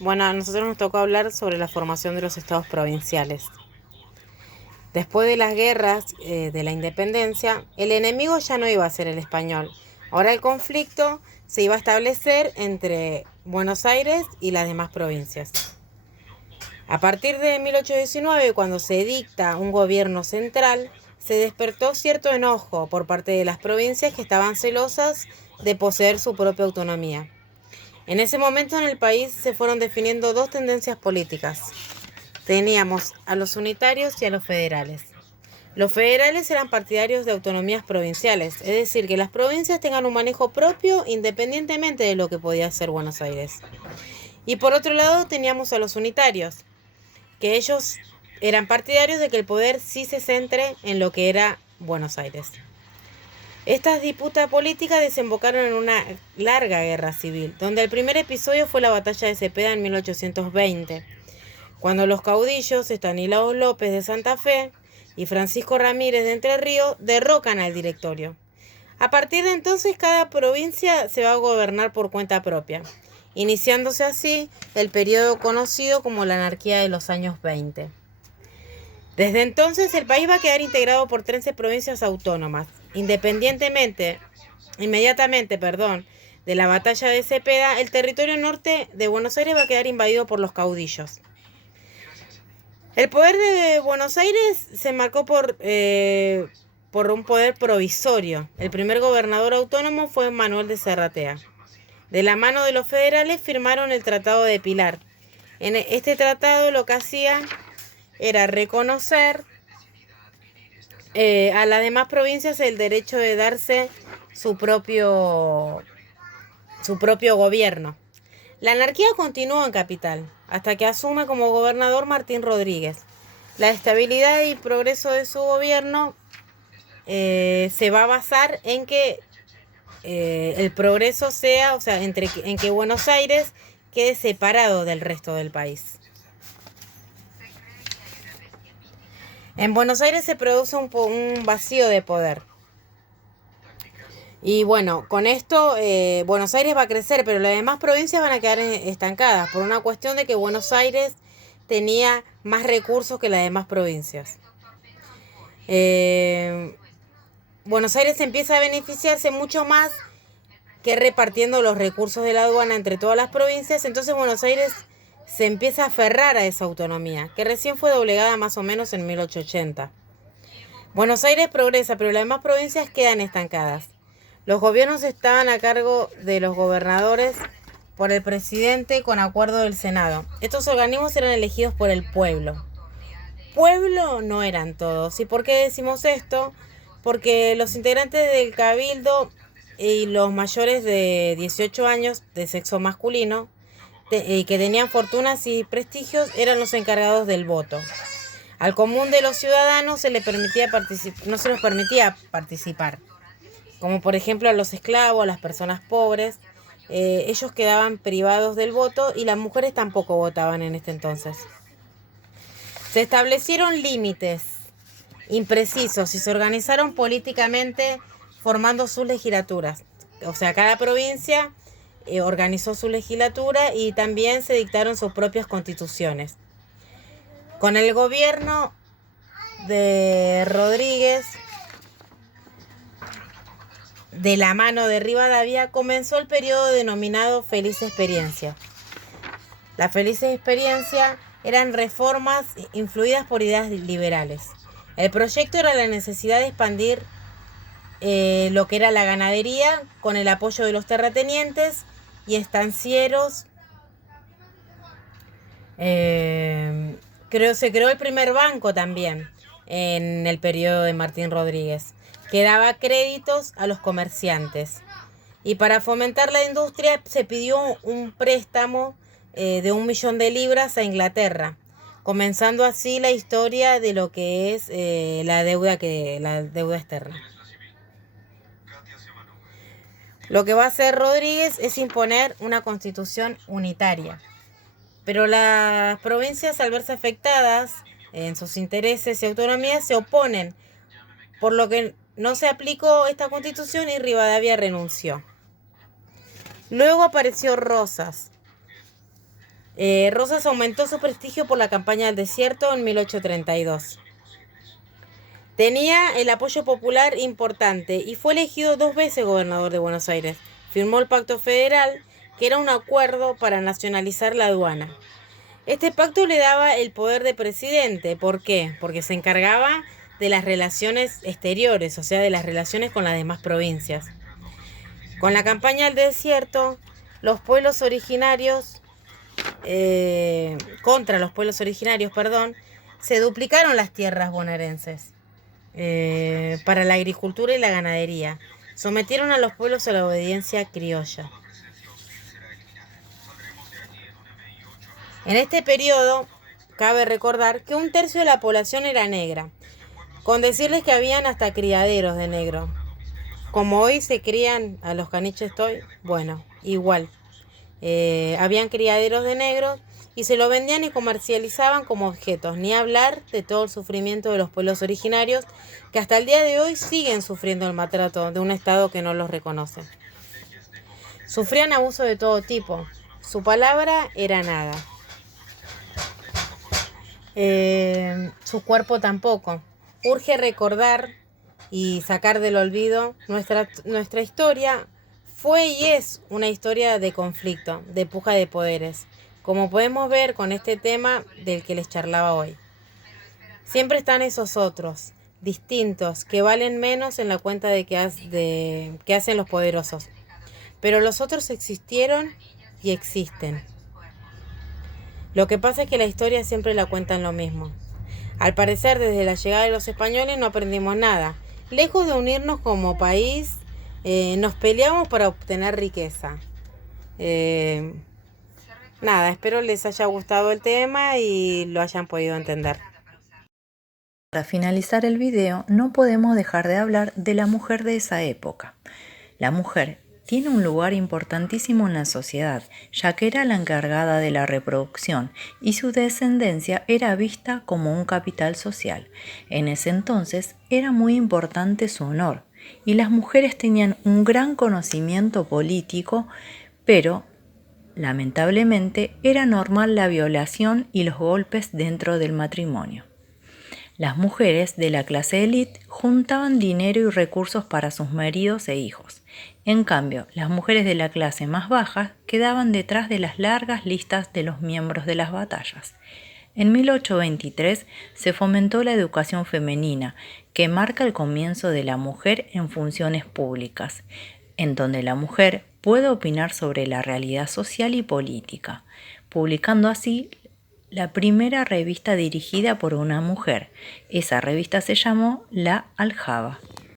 Bueno, a nosotros nos tocó hablar sobre la formación de los estados provinciales. Después de las guerras de la independencia, el enemigo ya no iba a ser el español. Ahora el conflicto se iba a establecer entre Buenos Aires y las demás provincias. A partir de 1819, cuando se dicta un gobierno central, se despertó cierto enojo por parte de las provincias que estaban celosas de poseer su propia autonomía. En ese momento en el país se fueron definiendo dos tendencias políticas. Teníamos a los unitarios y a los federales. Los federales eran partidarios de autonomías provinciales, es decir, que las provincias tengan un manejo propio independientemente de lo que podía hacer Buenos Aires. Y por otro lado teníamos a los unitarios, que ellos eran partidarios de que el poder sí se centre en lo que era Buenos Aires. Estas disputas políticas desembocaron en una larga guerra civil, donde el primer episodio fue la batalla de Cepeda en 1820, cuando los caudillos Estanislao López de Santa Fe y Francisco Ramírez de Entre Ríos derrocan al directorio. A partir de entonces cada provincia se va a gobernar por cuenta propia, iniciándose así el periodo conocido como la anarquía de los años 20. Desde entonces el país va a quedar integrado por 13 provincias autónomas, inmediatamente, de la batalla de Cepeda, el territorio norte de Buenos Aires va a quedar invadido por los caudillos. El poder de Buenos Aires se marcó por un poder provisorio. El primer gobernador autónomo fue Manuel de Serratea. De la mano de los federales firmaron el Tratado de Pilar. En este tratado lo que hacía era reconocer a las demás provincias el derecho de darse su propio gobierno. La anarquía continuó en Capital, hasta que asume como gobernador Martín Rodríguez. La estabilidad y progreso de su gobierno se va a basar en que el progreso sea, en que Buenos Aires quede separado del resto del país. En Buenos Aires se produce un vacío de poder. Y bueno, con esto Buenos Aires va a crecer, pero las demás provincias van a quedar estancadas por una cuestión de que Buenos Aires tenía más recursos que las demás provincias. Buenos Aires empieza a beneficiarse mucho más que repartiendo los recursos de la aduana entre todas las provincias. Entonces Buenos Aires se empieza a aferrar a esa autonomía, que recién fue doblegada más o menos en 1880. Buenos Aires progresa, pero las demás provincias quedan estancadas. Los gobiernos estaban a cargo de los gobernadores por el presidente con acuerdo del Senado. Estos organismos eran elegidos por el pueblo. Pueblo no eran todos. ¿Y por qué decimos esto? Porque los integrantes del cabildo y los mayores de 18 años de sexo masculino que tenían fortunas y prestigios eran los encargados del voto. Al común de los ciudadanos no se les permitía participar, como por ejemplo a los esclavos, a las personas pobres. Ellos quedaban privados del voto y las mujeres tampoco votaban en este entonces. Se establecieron límites imprecisos y se organizaron políticamente formando sus legislaturas. O sea, cada provincia organizó su legislatura y también se dictaron sus propias constituciones. Con el gobierno de Rodríguez, de la mano de Rivadavia, comenzó el periodo denominado Feliz Experiencia. Las felices experiencias eran reformas influidas por ideas liberales. El proyecto era la necesidad de expandir lo que era la ganadería con el apoyo de los terratenientes y estancieros. Se creó el primer banco también en el periodo de Martín Rodríguez, que daba créditos a los comerciantes. Y para fomentar la industria se pidió un préstamo de 1 millón de libras a Inglaterra, comenzando así la historia de lo que es la deuda externa. Lo que va a hacer Rodríguez es imponer una constitución unitaria. Pero las provincias, al verse afectadas en sus intereses y autonomías, se oponen, por lo que no se aplicó esta constitución y Rivadavia renunció. Luego apareció Rosas, Rosas aumentó su prestigio por la campaña del desierto en 1832. Tenía el apoyo popular importante y fue elegido 2 veces gobernador de Buenos Aires. Firmó el Pacto Federal, que era un acuerdo para nacionalizar la aduana. Este pacto le daba el poder de presidente. ¿Por qué? Porque se encargaba de las relaciones exteriores, o sea, de las relaciones con las demás provincias. Con la campaña del desierto, los pueblos originarios, contra los pueblos originarios, se duplicaron las tierras bonaerenses para la agricultura y la ganadería. Sometieron a los pueblos a la obediencia criolla. En este periodo, cabe recordar que 1/3 de la población era negra, con decirles que habían hasta criaderos de negro. Como hoy se crían a los caniches bueno, igual. Habían criaderos de negros y se lo vendían y comercializaban como objetos, ni hablar de todo el sufrimiento de los pueblos originarios que hasta el día de hoy siguen sufriendo el maltrato de un Estado que no los reconoce. Sufrían abuso de todo tipo, su palabra era nada. Su cuerpo tampoco. Urge recordar y sacar del olvido nuestra historia. Fue y es una historia de conflicto, de puja de poderes, como podemos ver con este tema del que les charlaba hoy. Siempre están esos otros, distintos, que valen menos en la cuenta que hacen los poderosos. Pero los otros existieron y existen. Lo que pasa es que la historia siempre la cuentan lo mismo. Al parecer, desde la llegada de los españoles no aprendimos nada. Lejos de unirnos como país, nos peleamos para obtener riqueza. Nada, espero les haya gustado el tema y lo hayan podido entender. Para finalizar el video, no podemos dejar de hablar de la mujer de esa época. La mujer tiene un lugar importantísimo en la sociedad, ya que era la encargada de la reproducción y su descendencia era vista como un capital social. En ese entonces era muy importante su honor y las mujeres tenían un gran conocimiento político, pero lamentablemente era normal la violación y los golpes dentro del matrimonio. Las mujeres de la clase élite juntaban dinero y recursos para sus maridos e hijos. En cambio, las mujeres de la clase más baja quedaban detrás de las largas listas de los miembros de las batallas. En 1823 se fomentó la educación femenina, que marca el comienzo de la mujer en funciones públicas, en donde la mujer puede opinar sobre la realidad social y política, publicando así la primera revista dirigida por una mujer. Esa revista se llamó La Aljaba.